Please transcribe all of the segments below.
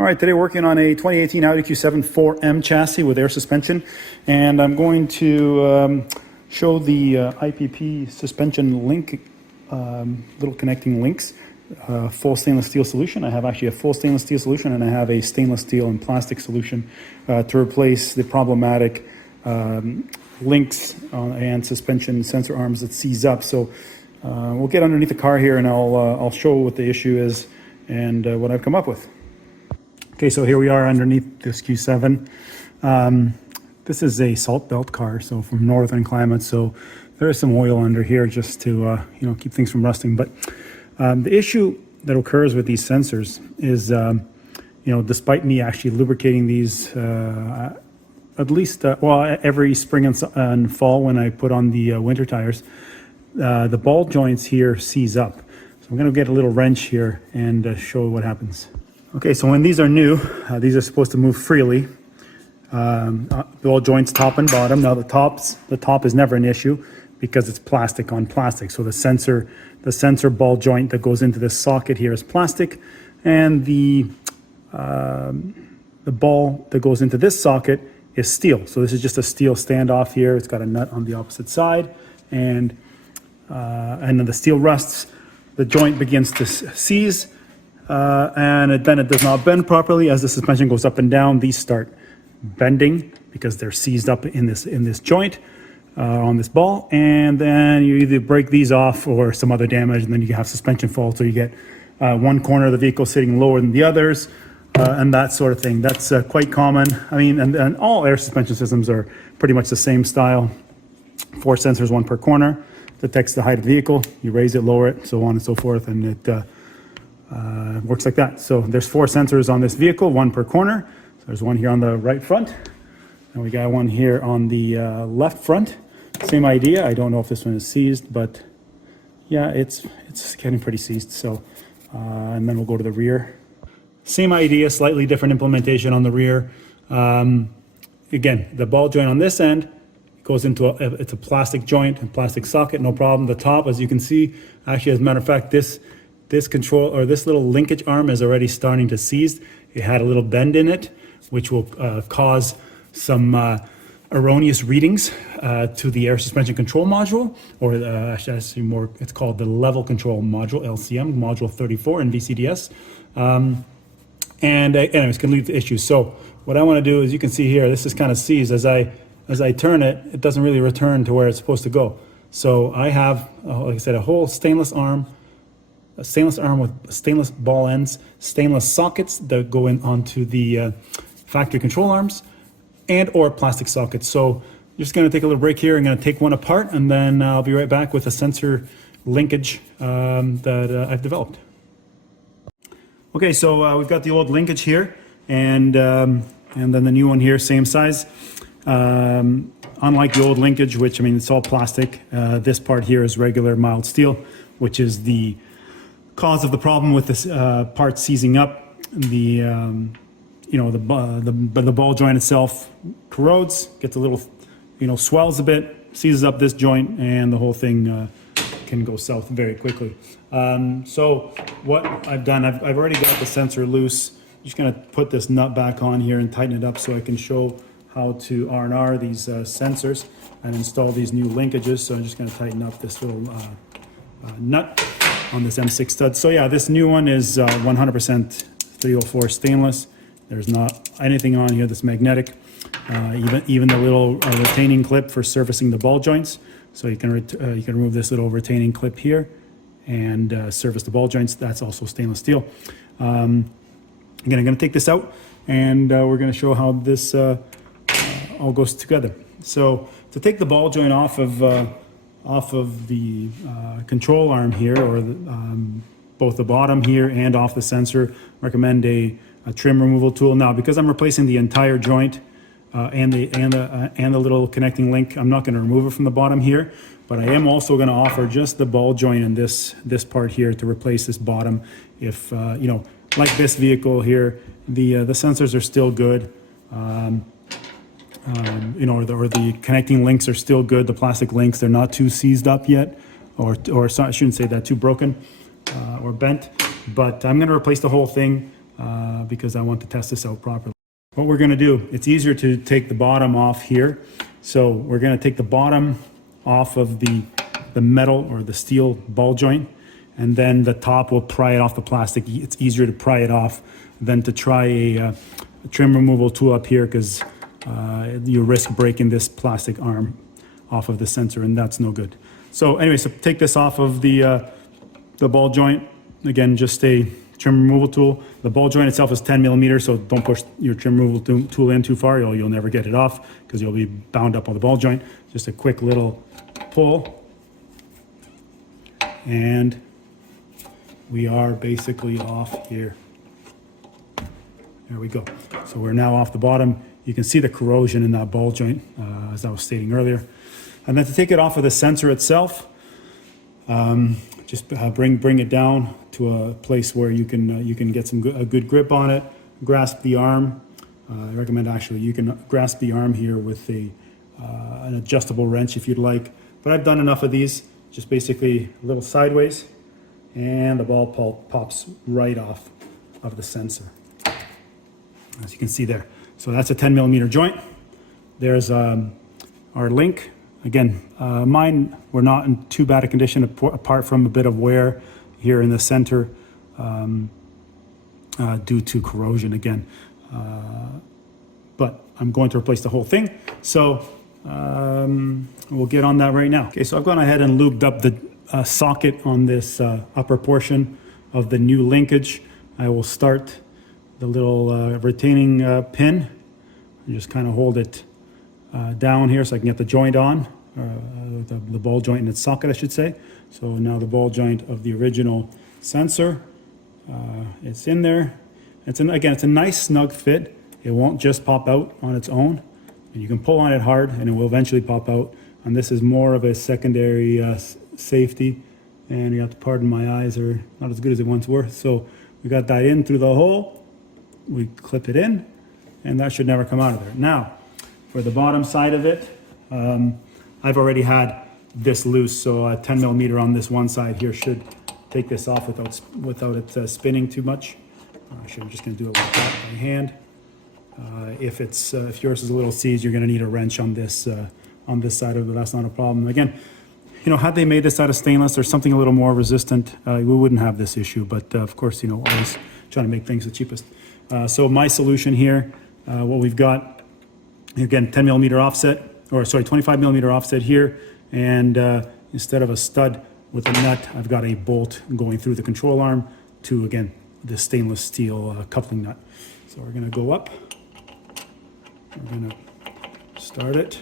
All right, today working on a 2018 Audi Q7 4M chassis with air suspension, and I'm going to show the IPP suspension link, little connecting links, full stainless steel solution. I have actually a full stainless steel solution, and I have a stainless steel and plastic solution to replace the problematic links and suspension sensor arms that seize up. So we'll get underneath the car here, and I'll show what the issue is and what I've come up with. Okay, so here we are underneath this Q7. This is a salt belt car, so from northern climates. So there is some oil under here just to keep things from rusting. But the issue that occurs with these sensors is, despite me actually lubricating these at least every spring and fall when I put on the winter tires, the ball joints here seize up. So I'm going to get a little wrench here and show what happens. Okay, so when these are new, these are supposed to move freely. Ball joints top and bottom. Now the top is never an issue because it's plastic on plastic. So the sensor ball joint that goes into this socket here is plastic, and the ball that goes into this socket is steel. So this is just a steel standoff here. It's got a nut on the opposite side, and then the steel rusts. The joint begins to seize. And then it does not bend properly. As the suspension goes up and down, these start bending because they're seized up in this joint on this ball. And then you either break these off or some other damage, and then you have suspension fault. So you get one corner of the vehicle sitting lower than the others, and that sort of thing. That's quite common. I mean, and all air suspension systems are pretty much the same style. 4 sensors, 1 per corner. Detects the height of the vehicle. You raise it, lower it, so on and so forth, and it works like that. So there's 4 sensors on this vehicle, 1 per corner. So there's one here on the right front, and we got one here on the left front. Same idea. I don't know if this one is seized, but yeah, it's getting pretty seized. So and then we'll go to the rear. Same idea, slightly different implementation on the rear. Again, the ball joint on this end goes into it's a plastic joint and plastic socket, no problem. The top, as you can see, actually, as a matter of fact, this control, or this little linkage arm, is already starting to seize. It had a little bend in it, which will cause some erroneous readings to the air suspension control module, or actually more, it's called the level control module, LCM, module 34 in VCDS. Anyways, can lead to issues. So what I want to do is, you can see here, this is kind of seized. As I turn it, it doesn't really return to where it's supposed to go. So I have, like I said, a whole stainless arm with stainless ball ends, stainless sockets that go in onto the factory control arms, and or plastic sockets. So I'm just going to take a little break here. I'm going to take one apart, and then I'll be right back with a sensor linkage that I've developed. Okay, so we've got the old linkage here, and then the new one here, same size. Unlike the old linkage, which, I mean, it's all plastic, this part here is regular mild steel, which is the cause of the problem with this part seizing up. The ball joint itself corrodes, gets a little, swells a bit, seizes up this joint, and the whole thing can go south very quickly. So what I've done, I've already got the sensor loose. I'm just going to put this nut back on here and tighten it up so I can show how to R&R these sensors and install these new linkages. So I'm just going to tighten up this little nut on this M6 stud. So yeah, this new one is 100% 304 stainless. There's not anything on here that's magnetic. Even the little retaining clip for surfacing the ball joints. So you can remove this little retaining clip here and service the ball joints. That's also stainless steel. Again, I'm going to take this out, and we're going to show how this all goes together. So to take the ball joint off of the control arm here, or both the bottom here and off the sensor, recommend a trim removal tool. Now, because I'm replacing the entire joint and the little connecting link, I'm not going to remove it from the bottom here, but I am also going to offer just the ball joint in this part here to replace this bottom. If like this vehicle here, the sensors are still good. Or the connecting links are still good. The plastic links, they're not too seized up yet, or I shouldn't say that, too broken or bent. But I'm going to replace the whole thing. because I want to test this out properly. What we're going to do, it's easier to take the bottom off here. So we're going to take the bottom off of the metal or the steel ball joint, and then the top will pry it off the plastic. It's easier to pry it off than to try a trim removal tool up here, because you risk breaking this plastic arm off of the sensor, and that's no good. So anyway, so take this off of the ball joint. Again, just a trim removal tool. The ball joint itself is 10 millimeters, so don't push your trim removal tool in too far. You'll never get it off because you'll be bound up on the ball joint. Just a quick little pull, and we are basically off here. There we go. So we're now off the bottom. You can see the corrosion in that ball joint, as I was stating earlier. And then to take it off of the sensor itself, just bring it down to a place where you can get a good grip on it. Grasp the arm. I recommend actually you can grasp the arm here with an adjustable wrench if you'd like. But I've done enough of these. Just basically a little sideways, and the ball pops right off of the sensor, as you can see there. So that's a 10 millimeter joint. There's our link. Again, mine were not in too bad a condition apart from a bit of wear here in the center due to corrosion again. But I'm going to replace the whole thing. So we'll get on that right now. Okay, so I've gone ahead and lubed up the socket on this upper portion of the new linkage. I will start the little retaining pin and just kind of hold it down here so I can get the joint on, the ball joint in its socket, I should say. So now the ball joint of the original sensor, it's in there. Again, it's a nice snug fit. It won't just pop out on its own. And you can pull on it hard and it will eventually pop out. And this is more of a secondary safety. And you have to pardon my eyes, are not as good as they once were. So we got that in through the hole. We clip it in, and that should never come out of there. Now, for the bottom side of it, I've already had this loose, so a 10 millimeter on this one side here should take this off without it spinning too much. Actually, I'm just going to do it like that by hand. If yours is a little seized, you're going to need a wrench on this side of it, but that's not a problem. Again, had they made this out of stainless or something a little more resistant, we wouldn't have this issue. But of course, always trying to make things the cheapest. So my solution here, what we've got, again, 10 millimeter offset, or sorry, 25 millimeter offset here. And instead of a stud with a nut, I've got a bolt going through the control arm to, again, the stainless steel coupling nut. So we're gonna go up. We're gonna start it.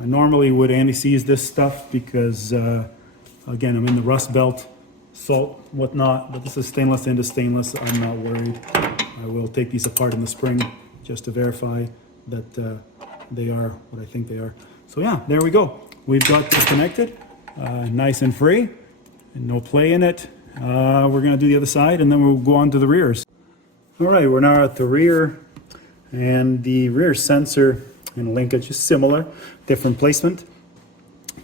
I normally would anti-seize this stuff because, again, I'm in the rust belt, salt, whatnot, but this is stainless into stainless. I'm not worried. I will take these apart in the spring just to verify that they are what I think they are. So yeah, there we go. We've got this connected, nice and free, and no play in it. We're gonna do the other side and then we'll go on to the rears. All right, we're now at the rear, and the rear sensor and linkage is similar, different placement.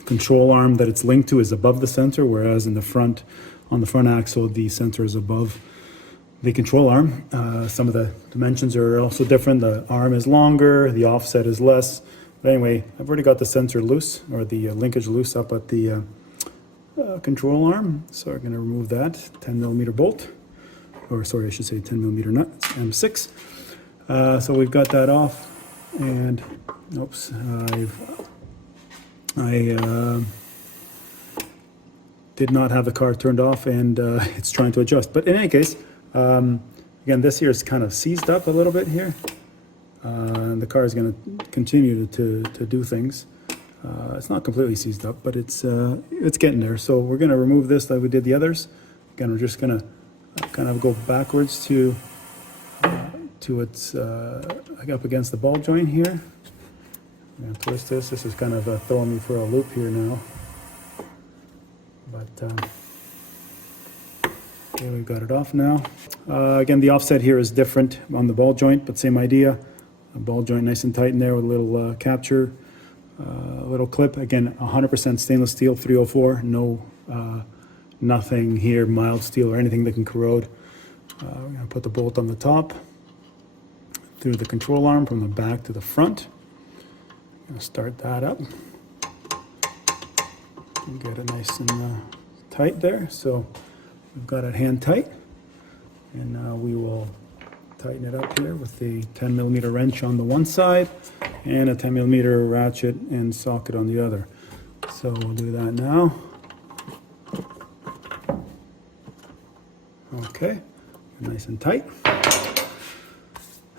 Control arm that it's linked to is above the sensor, whereas in the front, on the front axle, the sensor is above the control arm. Some of the dimensions are also different. The arm is longer, the offset is less. But anyway, I've already got the sensor loose, or the linkage loose up at the control arm. So we're gonna remove that 10 millimeter bolt, or sorry, I should say 10 millimeter nut, it's M6. So we've got that off, and oops, I did not have the car turned off, and it's trying to adjust. But in any case, again, this here is kind of seized up a little bit here. And the car is going to continue to do things. It's not completely seized up, but it's getting there. So we're going to remove this like we did the others. Again, we're just going to kind of go backwards to its up against the ball joint here. I'm going to twist this. This is kind of throwing me for a loop here now. But okay, we've got it off now. Again, the offset here is different on the ball joint, but same idea. A ball joint nice and tight in there with a little capture, a little clip. Again, 100% stainless steel 304. No, nothing here, mild steel or anything that can corrode. We're going to put the bolt on the top through the control arm from the back to the front. I'm going to start that up and get it nice and tight there. So we've got it hand tight, and now we will tighten it up here with the 10mm wrench on the one side and a 10mm ratchet and socket on the other. So we'll do that now. Okay, nice and tight.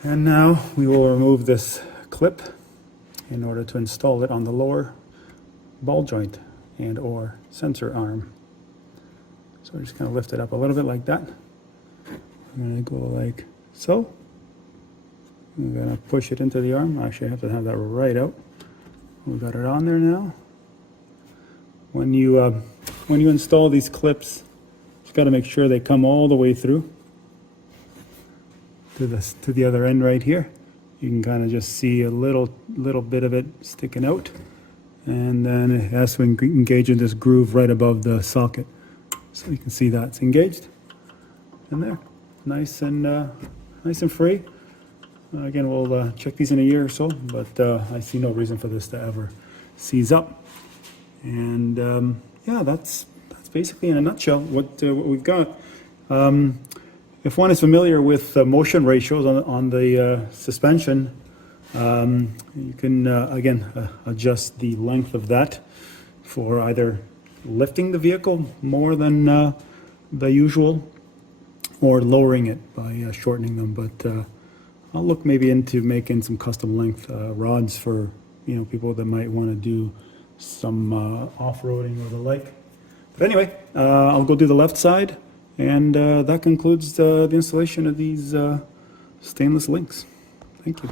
And now we will remove this clip in order to install it on the lower ball joint and or sensor arm. So we're just going to lift it up a little bit like that. I'm going to go like so. I'm going to push it into the arm. Actually, I have to have that right out. We've got it on there now. When you install these clips, you've got to make sure they come all the way through to the other end right here. You can kind of just see a little bit of it sticking out, and then it has to engage in this groove right above the socket. So you can see that's engaged in there, nice and free. Again, we'll check these in a year or so, but I see no reason for this to ever seize up. And yeah, that's basically in a nutshell what we've got. If one is familiar with motion ratios on the suspension, you can again adjust the length of that for either lifting the vehicle more than the usual, or lowering it by shortening them. But I'll look maybe into making some custom length rods for people that might want to do some off-roading or the like. But anyway, I'll go do the left side, and that concludes the installation of these stainless links. Thank you.